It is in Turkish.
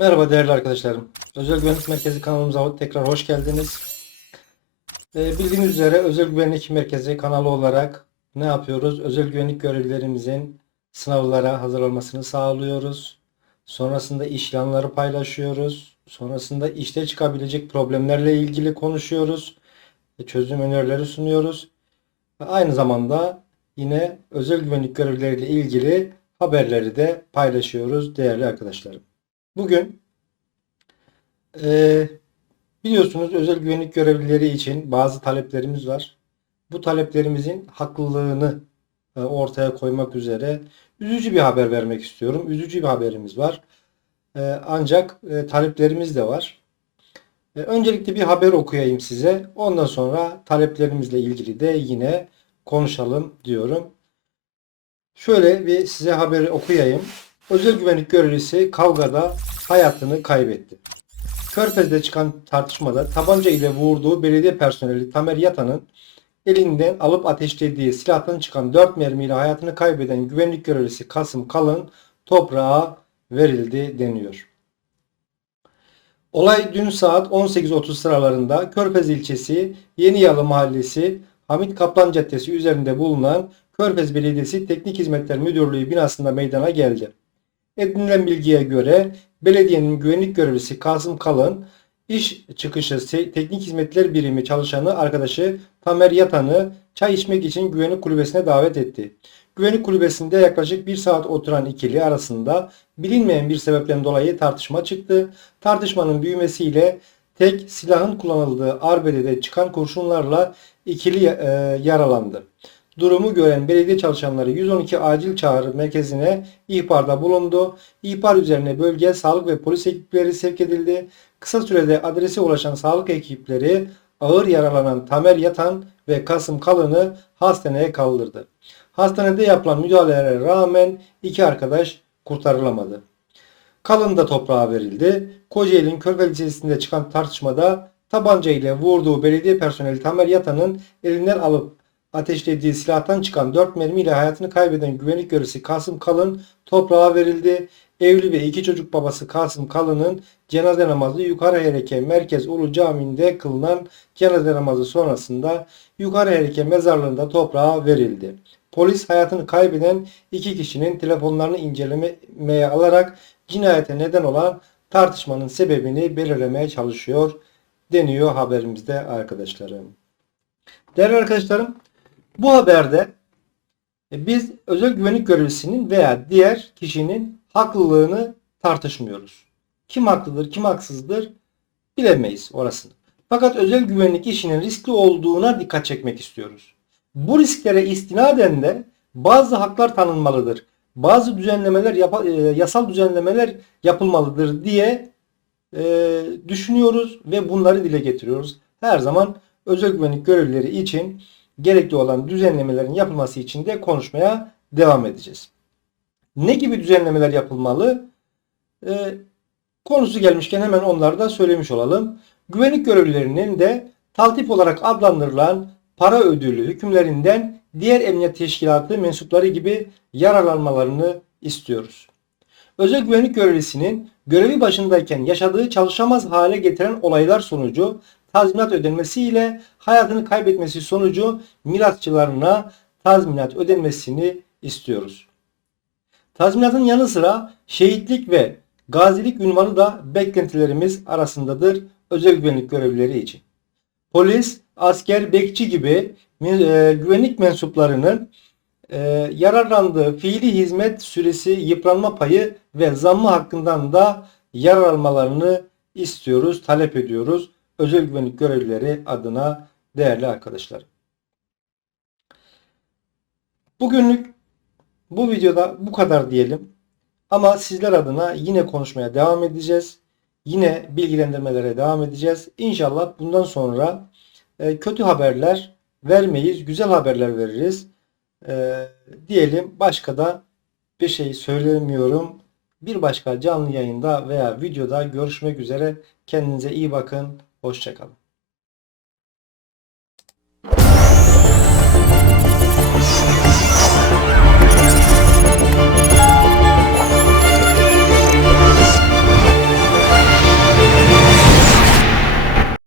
Merhaba değerli arkadaşlarım. Özel Güvenlik Merkezi kanalımıza tekrar hoş geldiniz. Ee, bildiğiniz üzere Özel Güvenlik Merkezi kanalı olarak ne yapıyoruz? Özel güvenlik görevlilerimizin sınavlara hazırlanmasını sağlıyoruz. Sonrasında ilanları paylaşıyoruz. Sonrasında işte çıkabilecek problemlerle ilgili konuşuyoruz. ve Çözüm önerileri sunuyoruz. Ve aynı zamanda yine özel güvenlik görevlileriyle ilgili haberleri de paylaşıyoruz değerli arkadaşlarım. Bugün eee, biliyorsunuz özel güvenlik görevlileri için bazı taleplerimiz var. Bu taleplerimizin haklılığını e, ortaya koymak üzere üzücü bir haber vermek istiyorum. Üzücü bir haberimiz var. E, ancak e, taleplerimiz de var. E, öncelikle bir haber okuyayım size. Ondan sonra taleplerimizle ilgili de yine konuşalım diyorum. Şöyle bir size haberi okuyayım. Özel güvenlik görevlisi kavgada hayatını kaybetti. Körfez'de çıkan tartışmada tabanca ile vurduğu belediye personeli Tamer Yatan'ın elinden alıp ateşlediği silahtan çıkan 4 mermiyle hayatını kaybeden güvenlik görevlisi Kasım Kalın toprağa verildi deniyor. Olay dün saat 18.30 sıralarında Körfez ilçesi Yeniyalı Mahallesi Hamit Kaplan Caddesi üzerinde bulunan Körfez Belediyesi Teknik Hizmetler Müdürlüğü binasında meydana geldi. Edinilen bilgiye göre belediyenin güvenlik görevlisi Kasım Kalın iş çıkışı teknik hizmetler birimi çalışanı arkadaşı Tamer Yatan'ı çay içmek için güvenlik kulübesine davet etti. Güvenlik kulübesinde yaklaşık bir saat oturan ikili arasında bilinmeyen bir sebepten dolayı tartışma çıktı. Tartışmanın büyümesiyle tek silahın kullanıldığı arbedede çıkan kurşunlarla ikili e, yaralandı. Durumu gören belediye çalışanları 112 acil çağrı merkezine ihbarda bulundu. İhbar üzerine bölge sağlık ve polis ekipleri sevk edildi. Kısa sürede adrese ulaşan sağlık ekipleri ağır yaralanan Tamer Yatan ve Kasım Kalın'ı hastaneye kaldırdı. Hastanede yapılan müdahalelere rağmen iki arkadaş kurtarılamadı. Kalın da toprağa verildi. Kocaeli'nin Körfez ilçesinde çıkan tartışmada tabanca ile vurduğu belediye personeli Tamer Yatan'ın elinden alıp ateşlediği silahtan çıkan 4 mermiyle hayatını kaybeden güvenlik görevlisi Kasım Kalın toprağa verildi. Evli ve iki çocuk babası Kasım Kalın'ın cenaze namazı Yukarı Hereke Merkez Ulu Camii'nde kılınan cenaze namazı sonrasında Yukarı Hereke mezarlığında toprağa verildi. Polis hayatını kaybeden iki kişinin telefonlarını incelemeye alarak cinayete neden olan tartışmanın sebebini belirlemeye çalışıyor deniyor haberimizde arkadaşlarım. Değerli arkadaşlarım bu haberde e, biz özel güvenlik görevlisinin veya diğer kişinin haklılığını tartışmıyoruz. Kim haklıdır, kim haksızdır bilemeyiz orasını. Fakat özel güvenlik işinin riskli olduğuna dikkat çekmek istiyoruz. Bu risklere istinaden de bazı haklar tanınmalıdır. Bazı düzenlemeler, e, yasal düzenlemeler yapılmalıdır diye e, düşünüyoruz ve bunları dile getiriyoruz. Her zaman özel güvenlik görevlileri için gerekli olan düzenlemelerin yapılması için de konuşmaya devam edeceğiz. Ne gibi düzenlemeler yapılmalı? Ee, konusu gelmişken hemen onları da söylemiş olalım. Güvenlik görevlilerinin de taltip olarak adlandırılan para ödülü hükümlerinden diğer emniyet teşkilatı mensupları gibi yararlanmalarını istiyoruz. Özel güvenlik görevlisinin görevi başındayken yaşadığı çalışamaz hale getiren olaylar sonucu tazminat ödenmesiyle hayatını kaybetmesi sonucu mirasçılarına tazminat ödenmesini istiyoruz. Tazminatın yanı sıra şehitlik ve gazilik ünvanı da beklentilerimiz arasındadır özel güvenlik görevlileri için. Polis, asker, bekçi gibi e, güvenlik mensuplarının e, yararlandığı fiili hizmet süresi yıpranma payı ve zammı hakkından da yarar almalarını istiyoruz, talep ediyoruz özel güvenlik görevlileri adına değerli arkadaşlar. Bugünlük bu videoda bu kadar diyelim. Ama sizler adına yine konuşmaya devam edeceğiz. Yine bilgilendirmelere devam edeceğiz. İnşallah bundan sonra e, kötü haberler vermeyiz. Güzel haberler veririz. E, diyelim başka da bir şey söylemiyorum. Bir başka canlı yayında veya videoda görüşmek üzere. Kendinize iyi bakın. Hoşçakalın.